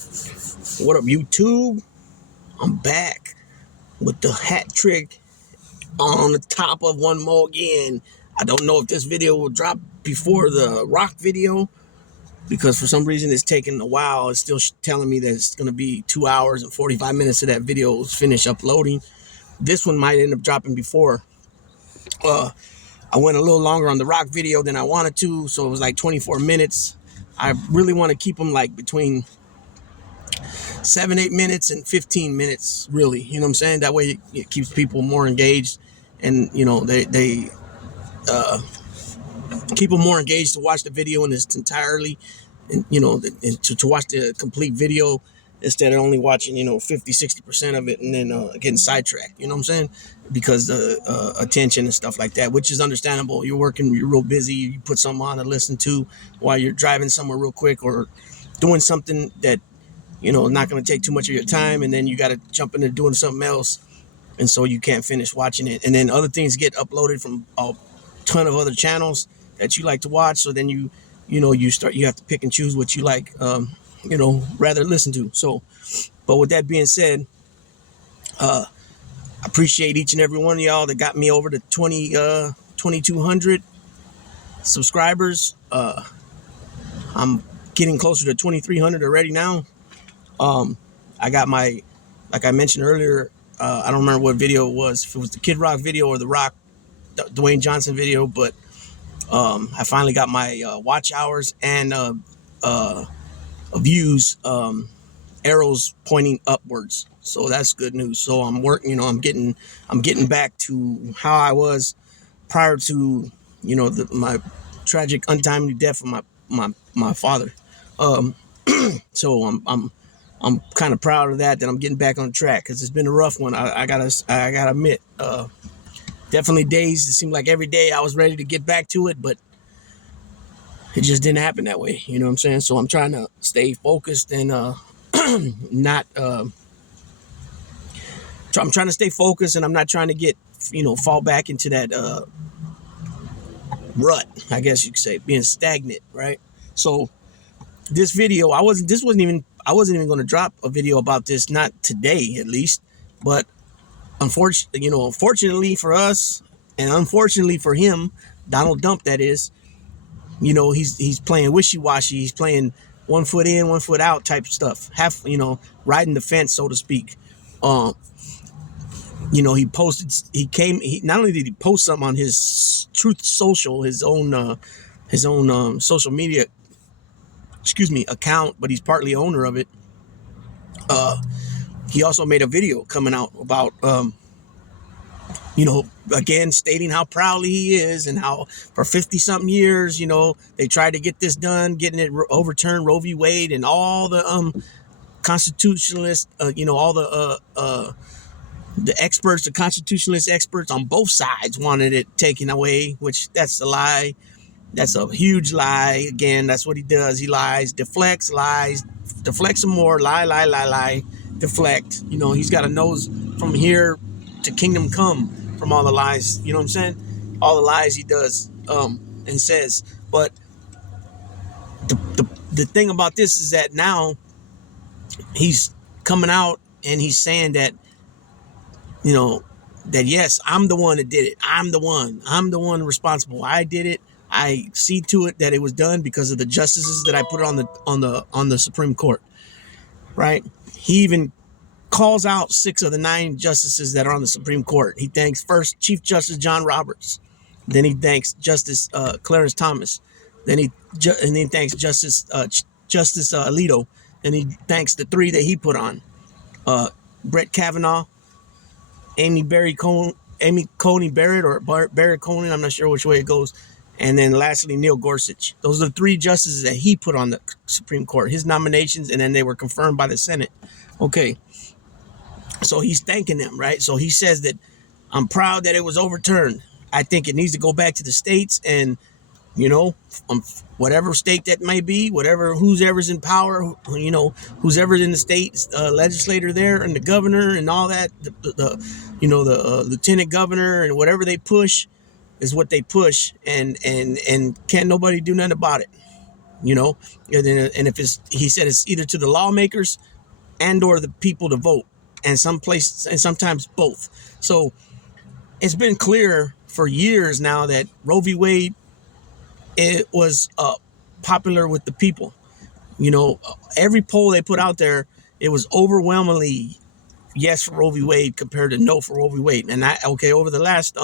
What up, YouTube? I'm back with the hat trick on the top of one more again. I don't know if this video will drop before the rock video because for some reason it's taking a while. It's still telling me that it's going to be 2 hours and 45 minutes of that video is finished uploading. This one might end up dropping before. I went a little longer on the rock video than I wanted to, so it was like 24 minutes. I really want to keep them like between 7-8 minutes and 15 minutes, really, you know what I'm saying? That way it keeps people more engaged, and you know they keep them more engaged to watch the video in its entirely, and you know to watch the complete video instead of only watching 50-60% of it and then getting sidetracked, you know what I'm saying, because attention and stuff like that, which is understandable. You're working, you're real busy, you put something on to listen to while you're driving somewhere real quick or doing something that not going to take too much of your time, and then you got to jump into doing something else, and so you can't finish watching it. And then other things get uploaded from a ton of other channels that you like to watch, so then you have to pick and choose what you like, rather listen to. So, but with that being said, I appreciate each and every one of y'all that got me over to 2,200 subscribers. I'm getting closer to 2,300 already now. I got my, like I mentioned earlier, I don't remember what video it was, if it was the Kid Rock video or the Rock Dwayne Johnson video, but I finally got my watch hours and views, arrows pointing upwards, so that's good news. So I'm working, I'm getting back to how I was prior to my tragic untimely death of my father. So I'm kind of proud of that I'm getting back on track, because it's been a rough one. I gotta admit, definitely days it seemed like every day I was ready to get back to it, but it just didn't happen that way, you know what I'm saying? So I'm trying to stay focused and not I'm trying to stay focused, and I'm not trying to get fall back into that rut, I guess you could say, being stagnant, right? So this video, I wasn't even going to drop a video about this, not today at least, but unfortunately for us and unfortunately for him, Donald Dump, that is, he's playing wishy-washy. He's playing 1 foot in, 1 foot out type stuff, half, riding the fence, so to speak. He posted, he not only did he post something on his Truth Social, his own social media, account, but he's partly owner of it. He also made a video coming out about, again, stating how proudly he is and how for 50-something years, they tried to get this done, getting it overturned, Roe v. Wade, and all the constitutionalists, all the experts, the constitutionalist experts on both sides wanted it taken away, which that's a lie. That's a huge lie. Again, that's what he does. He lies, deflects, lies, deflects some more, lie, deflect. He's got a nose from here to kingdom come from all the lies, you know what I'm saying? All the lies he does and says. But the thing about this is that now he's coming out and he's saying that, that yes, I'm the one that did it. I'm the one responsible. I did it. I see to it that it was done because of the justices that I put on the Supreme Court, right? He even calls out 6 of the 9 justices that are on the Supreme Court. He thanks first Chief Justice John Roberts, then he thanks Justice Clarence Thomas, then he thanks Justice Alito, and he thanks the 3 that he put on: Brett Kavanaugh, Amy Coney Barrett, or Barrett Coney, I'm not sure which way it goes. And then lastly, Neil Gorsuch. Those are the 3 justices that he put on the Supreme Court, his nominations, and then they were confirmed by the Senate. Okay. So he's thanking them, right? So he says that I'm proud that it was overturned. I think it needs to go back to the states, and, whatever state that may be, whoever's in power, who's ever in the state legislator there, and the governor and all that, the lieutenant governor, and whatever they push is what they push, and can't nobody do nothing about it. you know, and if he said it's either to the lawmakers and or the people to vote, and sometimes both. So it's been clear for years now that Roe v. Wade, it was popular with the people. You know, every poll they put out there, it was overwhelmingly yes for Roe v. Wade compared to no for Roe v. Wade. And over the last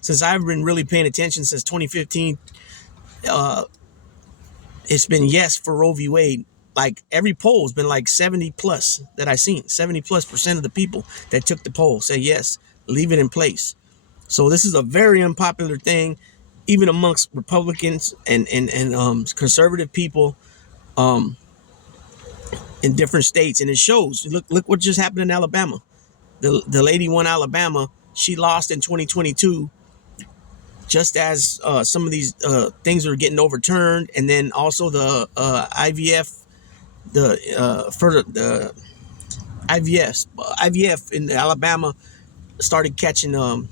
since I've been really paying attention since 2015, it's been yes for Roe v. Wade. Like every poll has been like 70 plus that I've seen. 70+% of the people that took the poll say yes, leave it in place. So this is a very unpopular thing, even amongst Republicans and conservative people in different states. And it shows. Look what just happened in Alabama. The lady won Alabama. She lost in 2022, just as some of these things are getting overturned. And then also the IVF, the IVF in Alabama started catching from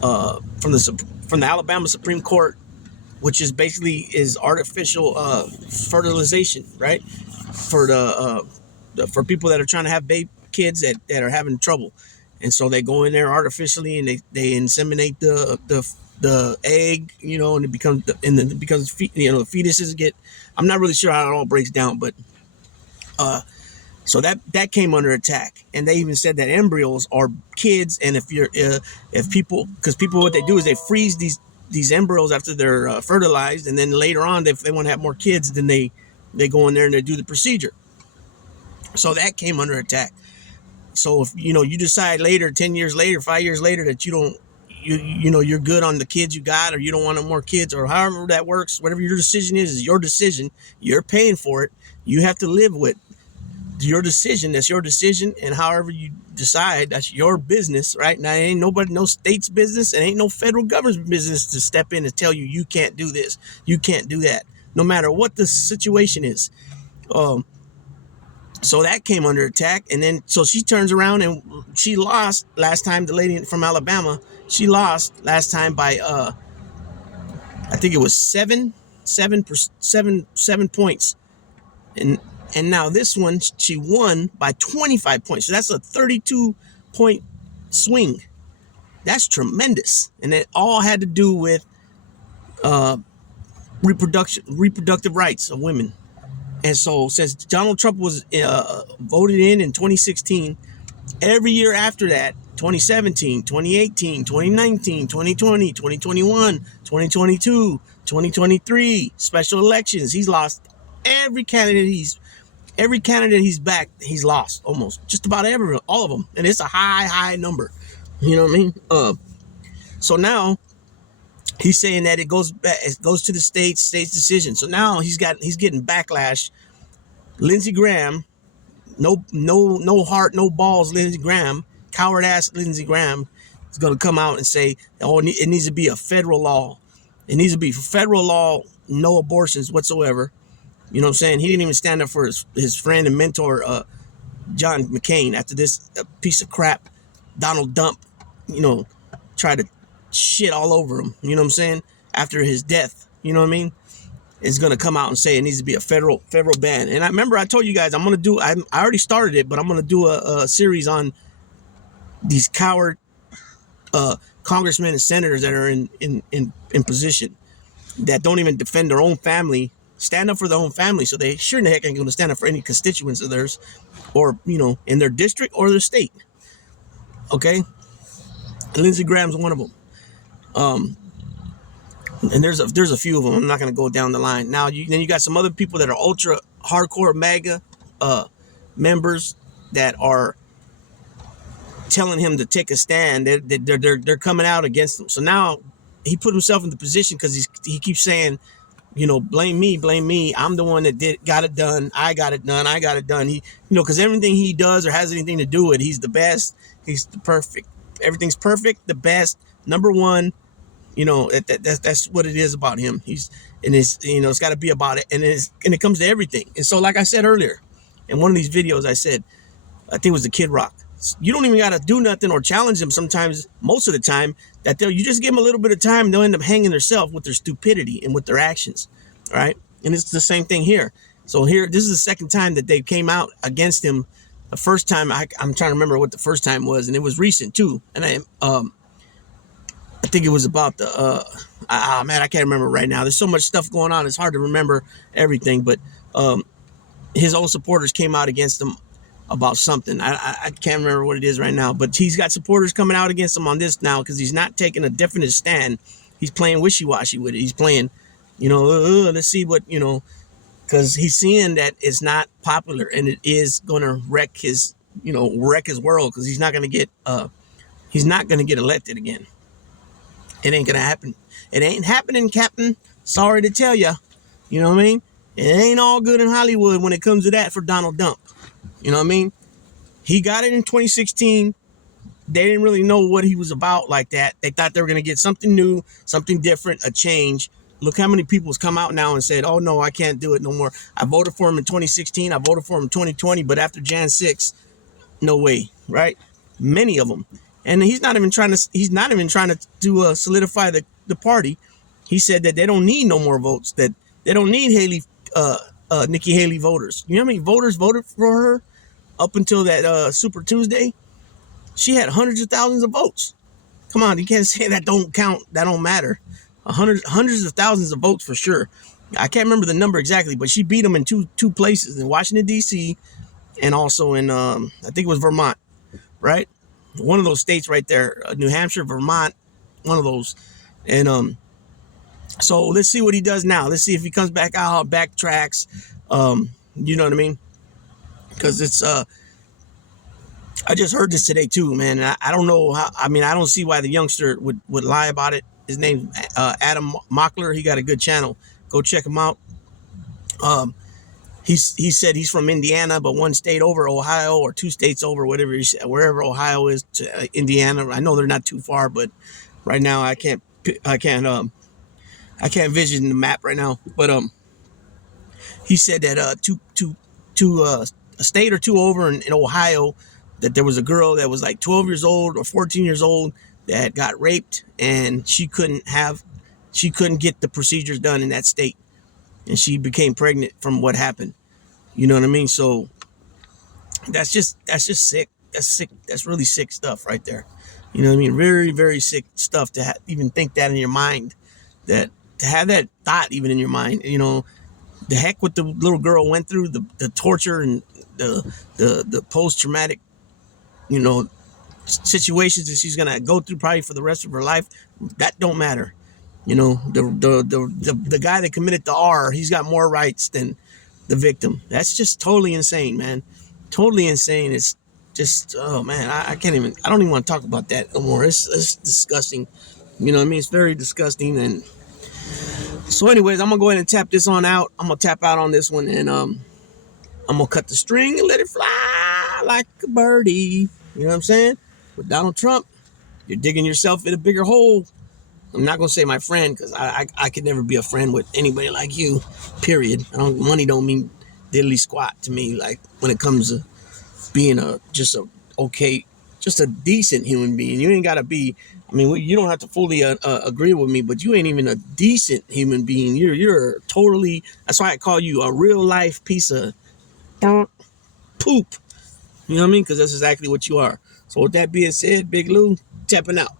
the Alabama Supreme Court, which is basically artificial fertilization, right? For for people that are trying to have kids that are having trouble, and so they go in there artificially and they inseminate the egg, you know, and it becomes the fetuses get. I'm not really sure how it all breaks down, but so that came under attack, and they even said that embryos are kids, and if people what they do is they freeze these embryos after they're fertilized, and then later on if they want to have more kids, then they go in there and they do the procedure. So that came under attack. So if you decide later, 10 years later, 5 years later, that you're good on the kids you got, or you don't want no more kids, or however that works, whatever your decision is your decision. You're paying for it. You have to live with your decision. That's your decision, and however you decide, that's your business, right? Now, it ain't no state's business, and ain't no federal government's business to step in and tell you can't do this, you can't do that, no matter what the situation is. So that came under attack, and then so she turns around and she lost last time. The lady from Alabama, she lost last time by I think it was seven points, and now this one she won by 25 points. So that's a 32-point swing. That's tremendous, and it all had to do with reproductive rights of women. And so since Donald Trump was voted in 2016, every year after that, 2017, 2018, 2019, 2020, 2021, 2022, 2023, special elections, he's lost every candidate he's backed, he's lost almost just about all of them. And it's a high number. You know what I mean? So now he's saying that it goes to the state's decision. So now he's getting backlash. Lindsey Graham, no heart, no balls. Lindsey Graham, coward ass Lindsey Graham, is going to come out and say, "Oh, it needs to be a federal law. It needs to be federal law, no abortions whatsoever." You know what I'm saying? He didn't even stand up for his friend and mentor, John McCain, after this piece of crap, Donald Dump, tried to shit all over him, you know what I'm saying, after his death, you know what I mean, is going to come out and say it needs to be a federal ban. And I remember I told you guys I already started it, but I'm going to do a series on these coward congressmen and senators that are in position, that don't even defend their own family, stand up for their own family. So they sure in the heck ain't going to stand up for any constituents of theirs, or in their district or their state. Okay, Lindsey Graham's one of them. And there's a few of them. I'm not going to go down the line. Now, then you got some other people that are ultra hardcore MAGA members that are telling him to take a stand. They're coming out against him. So now he put himself in the position because he keeps saying, blame me. I'm the one that got it done. I got it done. He, because everything he does or has anything to do with, he's the best. He's the perfect. Everything's perfect. The best. Number one. That's what it is about him. It's got to be about it, and it comes to everything. And so, like I said earlier, in one of these videos, I said, I think it was the Kid Rock. You don't even got to do nothing or challenge them. Sometimes, most of the time, you just give them a little bit of time, and they'll end up hanging themselves with their stupidity and with their actions. All right. And it's the same thing here. So here, this is the second time that they came out against him. The first time, I'm trying to remember what the first time was, and it was recent too. And I think it was about the man, I can't remember right now. There's so much stuff going on; it's hard to remember everything. But his own supporters came out against him about something. I can't remember what it is right now. But he's got supporters coming out against him on this now because he's not taking a definite stand. He's playing wishy-washy with it. He's playing, let's see what, because he's seeing that it's not popular and it is going to wreck his world, because he's not going to get elected again. It ain't going to happen. It ain't happening, Captain. Sorry to tell you. You know what I mean? It ain't all good in Hollywood when it comes to that for Donald Trump. You know what I mean? He got it in 2016. They didn't really know what he was about like that. They thought they were going to get something new, something different, a change. Look how many people's come out now and said, oh, no, I can't do it no more. I voted for him in 2016. I voted for him in 2020. But after Jan 6, no way, right? Many of them. And he's not even trying to solidify the party. He said that they don't need no more votes, that they don't need Nikki Haley voters. You know how many voters voted for her up until that Super Tuesday? She had hundreds of thousands of votes. Come on, you can't say that don't count. That don't matter. Hundreds of thousands of votes for sure. I can't remember the number exactly, but she beat them in two places, in Washington, D.C. and also in, I think it was Vermont, right? One of those states right there, New Hampshire, Vermont, one of those. And so let's see what he does now. Let's see if he comes back out, backtracks. You know what I mean? Because it's, I just heard this today too, man. I don't know how. I mean, I don't see why the youngster would lie about it. His name Adam Mockler. He got a good channel. Go check him out. He said he's from Indiana, but one state over Ohio, or two states over, whatever he said, wherever Ohio is to Indiana. I know they're not too far, but right now I can't vision the map right now. But he said that a state or two over in Ohio, that there was a girl that was like 12 years old or 14 years old that got raped, and she couldn't get the procedures done in that state, and she became pregnant from what happened. You know what I mean? So that's just sick. That's sick. That's really sick stuff right there. You know what I mean? Very, very sick stuff to even think that in your mind, that to have that thought even in your mind. You know, the heck what the little girl went through, the torture and the post-traumatic, situations that she's gonna go through probably for the rest of her life. That don't matter. You know, the guy that committed the R, he's got more rights than the victim. That's just totally insane, man. Totally insane. It's just, oh man, I don't even want to talk about that no more. It's disgusting. You know what I mean? It's very disgusting. And so anyways, I'm gonna go ahead and tap this on out. I'm gonna tap out on this one, and I'm gonna cut the string and let it fly like a birdie. You know what I'm saying? With Donald Trump, you're digging yourself in a bigger hole. I'm not gonna say my friend, because I could never be a friend with anybody like you. Period. Money don't mean diddly squat to me. Like when it comes to being just a decent human being. You ain't gotta be. I mean, you don't have to fully agree with me, but you ain't even a decent human being. You're totally. That's why I call you a real life piece of poop. You know what I mean? Because that's exactly what you are. So with that being said, Big Lou, tapping out.